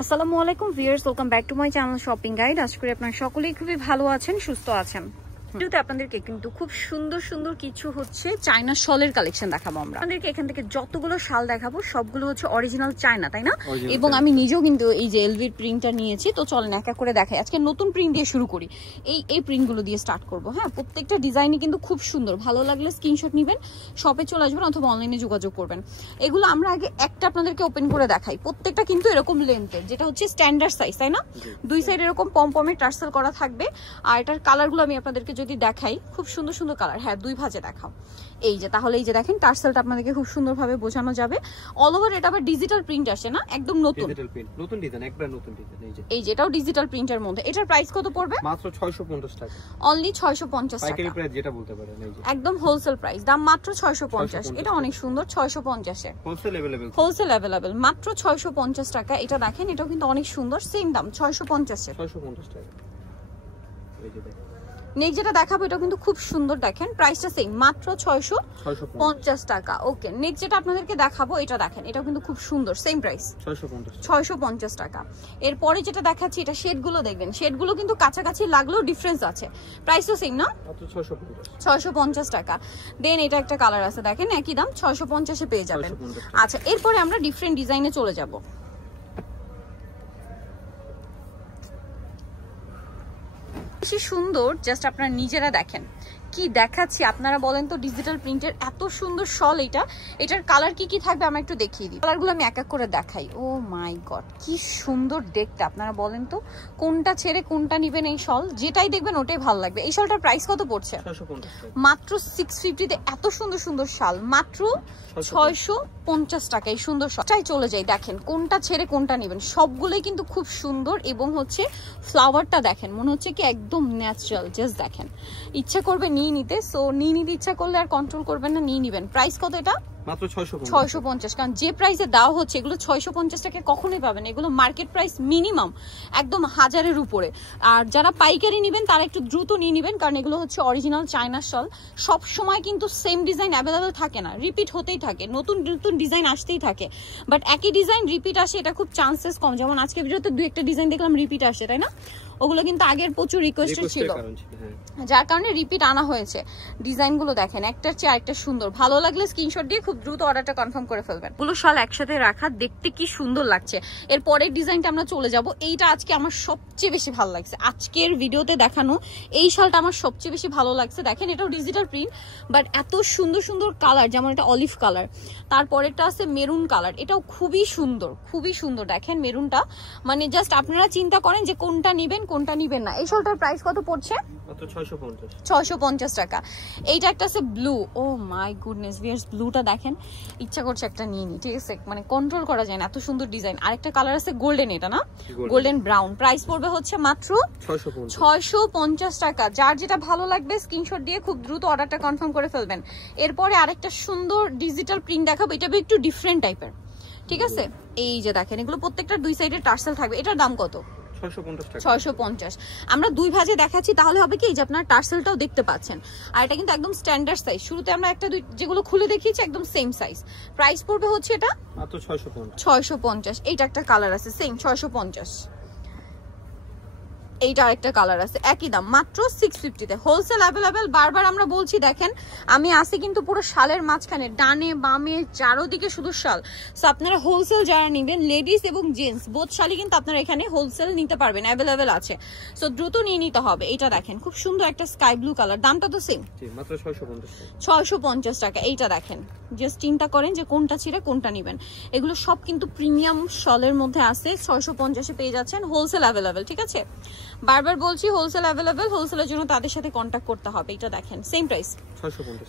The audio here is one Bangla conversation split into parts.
আসসালামু আলাইকুম viewers, welcome back to my channel shopping guide. আশা করি আপনারা সকলেই খুবই ভালো আছেন, সুস্থ আছেন। ভিডিওতে আপনাদেরকে কিন্তু খুব সুন্দর সুন্দর কিছু হচ্ছে চায়না শলের কালেকশন দেখাবো। আমরা আপনাদেরকে এখান থেকে যতগুলো শাল দেখাবো সবগুলো হচ্ছে অরিজিনাল চায়না, তাই না? এবং আমি নিজেও কিন্তু এই যে এলভির প্রিন্টটা নিয়েছি, তো চলেন এক এক করে দেখাই। আজকে নতুন প্রিন্ট দিয়ে শুরু করি, এই প্রিন্টগুলো দিয়ে স্টার্ট করবো। হ্যাঁ, প্রত্যেকটা ডিজাইনই কিন্তু খুব সুন্দর। ভালো লাগলে স্ক্রিনশট নেবেন, শপে চলে আসবেন অথবা অনলাইনে যোগাযোগ করবেন। এগুলো আমরা আগে একটা আপনাদেরকে ওপেন করে দেখাই। প্রত্যেকটা কিন্তু এরকম লেন্থের, যেটা হচ্ছে স্ট্যান্ডার্ড সাইজ, তাই না? দুই সাইড এরকম পমপমে টার্সেল করা থাকবে। আর এটার কালারগুলো আমি আপনাদেরকে যদি দেখাই, খুব সুন্দর সুন্দর কালার। হ্যাঁ, দুই ভাঁজে দেখাও। এই যে, তাহলে এই যে দেখেন টার্সেলটা আপনাদেরকে খুব সুন্দরভাবে বোঝানো যাবে। অল ওভার এটা আবার ডিজিটাল প্রিন্ট আসে না, একদম নতুন ডিজিটাল প্রিন্ট, নতুন ডিজাইন, একবার নতুন ডিজাইন। এই যে এটাও ডিজিটাল প্রিন্টের মধ্যে। এটার প্রাইস কত পড়বে? মাত্র 650 টাকা। অনলি 650 টাকা। পাইকারি প্রাইস যেটা বলতে পারেন, এই যে একদম হোলসেল প্রাইস, দাম মাত্র 650। এটা অনেক সুন্দর, 650 এ হোলসেল अवेलेबल। হোলসেল अवेलेबल মাত্র 650 টাকা। এটা দেখেন, এটাও কিন্তু অনেক সুন্দর, সেম দাম 650 এ। 650 টাকা। এই যে দেখেন, নেক্সট যেটা দেখাবো এটা কিন্তু খুব সুন্দর, দেখেন প্রাইসটা সেম, মাত্র 650 টাকা। ওকে, নেক্সট যেটা আপনাদেরকে দেখাবো এটা দেখেন, এটাও কিন্তু খুব সুন্দর, সেম প্রাইস 650 টাকা। এরপরে যেটা দেখাচ্ছি এটা শেডগুলো দেখবেন, শেডগুলো কিন্তু কাছাকাছি লাগলেও ডিফারেন্স আছে, প্রাইস তো সেম না, মাত্র 650 টাকা। দেন এটা একটা কালার আছে, দেখেন একই দাম 650 এ পেয়ে যাবেন। আচ্ছা, এরপরে আমরা ডিফারেন্ট ডিজাইনে চলে যাব। বেশি সুন্দর, জাস্ট আপনারা নিজেরা দেখেন কি দেখাচ্ছি। আপনারা বলেন তো, ডিজিটাল প্রিন্টের এত সুন্দর শল। এটার কালার কি কি থাকবে আমরা একটু দেখিয়ে দিই। কালারগুলো আমি এক এক করে দেখাই। ও মাই গড, কি সুন্দর দেখতে। আপনারা বলেন তো কোনটা ছেড়ে কোনটা নেবেন। এই শল যেটাই দেখবেন ওটাই ভালো লাগবে। এই শলটার প্রাইস কত পড়ছে? মাত্র 650 তে এত সুন্দর সুন্দর শাল, মাত্র 650 টাকা। এই সুন্দর শলটাই চলে যাই, দেখেন কোনটা ছেড়ে কোনটা নেবেন। সবগুলোই কিন্তু খুব সুন্দর এবং হচ্ছে ফ্লাওয়ারটা দেখেন, মনে হচ্ছে কি একদম ন্যাচারাল। জাস্ট দেখেন, ইচ্ছা করবে নিয়ে নিতে, সো নিয়ে নিতে ইচ্ছা করলে আর কন্ট্রোল করবেন না, নিয়ে নিবেন। প্রাইস কত এটা? মাত্র 650। কারণ যে প্রাইসে দেওয়া হচ্ছে এগুলো 650 টাকা কখনোই পাবেন। এগুলো মার্কেট প্রাইস মিনিমাম একদম 1000-এর উপরে। আর যারা পাইকারি নেবেন তারা একটু দ্রুত নিয়ে নেবেন, কারণ এগুলো হচ্ছে অরিজিনাল চায়না শল। সব সময় কিন্তু সেম ডিজাইন অ্যাভেলেবেল থাকে না, রিপিট হতেই থাকে, নতুন নতুন ডিজাইন আসতেই থাকে। বাট একই ডিজাইন রিপিট আসে এটা খুব চান্সেস কম। যেমন আজকে ভিডিওতে দুই একটা ডিজাইন দেখলাম রিপিট আসে, তাই না? ওগুলো কিন্তু আগের প্রচুর রিকোয়েস্টেড ছিল, যার কারণে রিপিট আনা হয়েছে। ডিজাইনগুলো দেখেন, একটার চেয়ে আরেকটা সুন্দর। ভালো লাগলে স্ক্রিনশট দিয়ে খুব দ্রুত অর্ডারটা কনফার্ম করে ফেলবেন। গুলো শাল একসাথে রাখা, দেখতে কি সুন্দর লাগছে। এর পরের ডিজাইনটা আমরা চলে যাব। এইটা আজকে আমার সবচেয়ে বেশি ভালো লাগছে, আজকের ভিডিওতে দেখানো এই শালটা আমার সবচেয়ে বেশি ভালো লাগছে। দেখেন, এটাও ডিজিটাল প্রিন্ট, বাট এত সুন্দর সুন্দর কালার। যেমন এটা অলিভ কালার, তারপরেরটা আছে মেরুন কালার। এটাও খুবই সুন্দর, খুবই সুন্দর। দেখেন মেরুনটা, মানে জাস্ট আপনারা চিন্তা করেন যে কোনটা নিবেন কোনটা নিবেন না। এই শালটার প্রাইস কত পড়ছে? 650 টাকা। এইটা একটা আছে blue. Oh my goodness viewers, ব্লুটা দেখেন, ইচ্ছা করছে একটা নিয়ে নি, ঠিক আছে? মানে কন্ট্রোল করা যায় না, এত সুন্দর ডিজাইন। আরেকটা কালার আছে গোল্ডেন, এটা না গোল্ডেন ব্রাউন। প্রাইস পড়বে হচ্ছে মাত্র 650 টাকা। যার যেটা ভালো লাগবে স্ক্রিনশট দিয়ে খুব দ্রুত অর্ডারটা কনফার্ম করে ফেলবেন। এরপরে আরেকটা সুন্দর ডিজিটাল প্রিন্ট দেখাবো, এটা একটু ডিফারেন্ট টাইপের, ঠিক আছে? এই যে দেখেন, এগুলো প্রত্যেকটা দুই সাইডে টার্সেল থাকবে। এটার দাম কত? 650। আমরা দুই ভাঁজে দেখাচ্ছি, তাহলে হবে কি যে আপনার টার্সেলটাও দেখতে পাচ্ছেন। আর এটা কিন্তু একদম স্ট্যান্ডার্ড সাইজ। শুরুতে আমরা একটা দুই যেগুলো খুলে দেখিয়েছি একদম সেম সাইজ। প্রাইস পড়বে হচ্ছে এটা মাত্র 650। এইটা একটা কালার আছে সেম 650। এইটা আরেকটা কালার আছে একই দাম, মাত্র 650 তে। Wholesale available. বারবার আমরা বলছি, দেখেন আমি আসি কিন্তু পুরো শালের মাঝখানে, ডানে বামে চারোদিকে শুধু শাল। সো আপনারা হোলসেল যারা নেবেন, লেডিস এবং জেন্টস বোথ শালই কিন্তু আপনারা এখানে হোলসেল নিতে পারবেন, অ্যাভেলেবেল আছে। সো দ্রুত নিয়ে নিতে হবে। এটা দেখেন, খুব সুন্দর একটা স্কাই ব্লু কালার, দামটা তো সেম, মাত্র 650 টাকা। এইটা দেখেন, জাস্ট চিন্তা করেন যে কোনটা ছেড়ে কোনটা নেবেন। এগুলো সব কিন্তু প্রিমিয়াম শলের মধ্যে আছে, 650 এ পেয়ে যাচ্ছেন, হোলসেল অ্যাভেলেবেল, ঠিক আছে? বারবার বলছি হোলসেল অ্যাভেলেবেল, হোলসেলের জন্য তাদের সাথে কন্ট্যাক্ট করতে হবে। এটা দেখেন সেম প্রাইস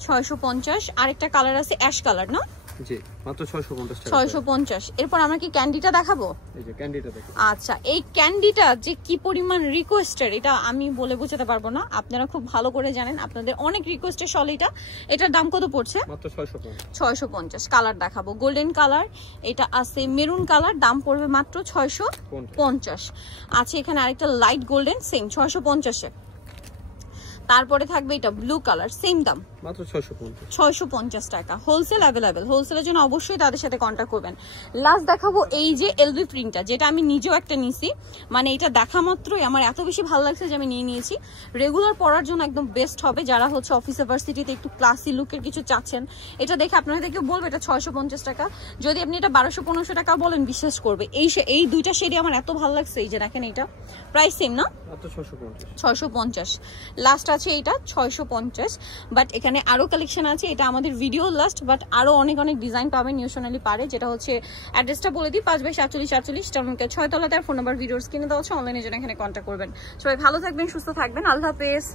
650। আরেকটা কালার আছে অ্যাশ কালার, না? জি, মাত্র 650 টাকা। 650। এরপর আমরা কি ক্যান্ডিটা দেখাবো? এই যে ক্যান্ডিটা দেখেন। আচ্ছা, এই ক্যান্ডিটা যে কি পরিমাণ রিকোয়েস্টেড এটা আমি বলে বোঝাতে পারবো না, আপনারা খুব ভালো করে জানেন। আপনাদের অনেক রিকোয়েস্টের শল এটা। এটার দাম কত পড়ছে? মাত্র 650। কালার দেখাবো, গোল্ডেন কালার, এটা আছে মেরুন কালার, দাম পড়বে মাত্র 650। আছে এখানে আরেকটা লাইট গোল্ডেন, সেম 650 এ। তারপরে থাকবে এটা ব্লু কালার, সেম দাম মাত্র 650 650 টাকা। হোলসেল অ্যাভেলেবেল, হোলসেলের জন্য অবশ্যই তাদের সাথে কন্ট্যাক্ট করবেন। লাস্ট দেখাবো এই যে এলভি প্রিন্টটা, যেটা আমি নিজেও একটা নিছি, মানে এটা দেখা মাত্রই আমার এত বেশি ভালো লাগছে যে আমি নিয়ে নিয়েছি। রেগুলার পরার জন্য একদম বেস্ট হবে, যারা হচ্ছে অফিস ভার্সিটিতে একটু ক্লাসি লুকের কিছু চাচ্ছেন। এটা দেখে আপনাদেরকে বলবো এটা 650 টাকা। যদি আপনি এটা 1200-1500 টাকা বলেন বিশ্বাস করবে। এই দুইটা শেডই আমার এত ভালো লাগছে। এই যে দেখেন, এটা প্রাইস সেম না, মাত্র 650 650। লাস্ট আছে এইটা 650, বাট এখানে আরো কালেকশন আছে। এটা আমাদের ভিডিও লাস্ট, বাট আরো অনেক অনেক ডিজাইন পাবেন নিউ সোনালী পারে। যেটা হচ্ছে অ্যাড্রেসটা বলে দিই, 5/47 টাউনকে 6 তলাতে, আর ফোন নাম্বার ভিডিওস কিনে দেওয়া হচ্ছে। অনলাইনে জন্য এখানে কন্ট্যাক্ট করবেন। সবাই ভালো থাকবেন, সুস্থ থাকবেন, আল্লাহ হাফেজ।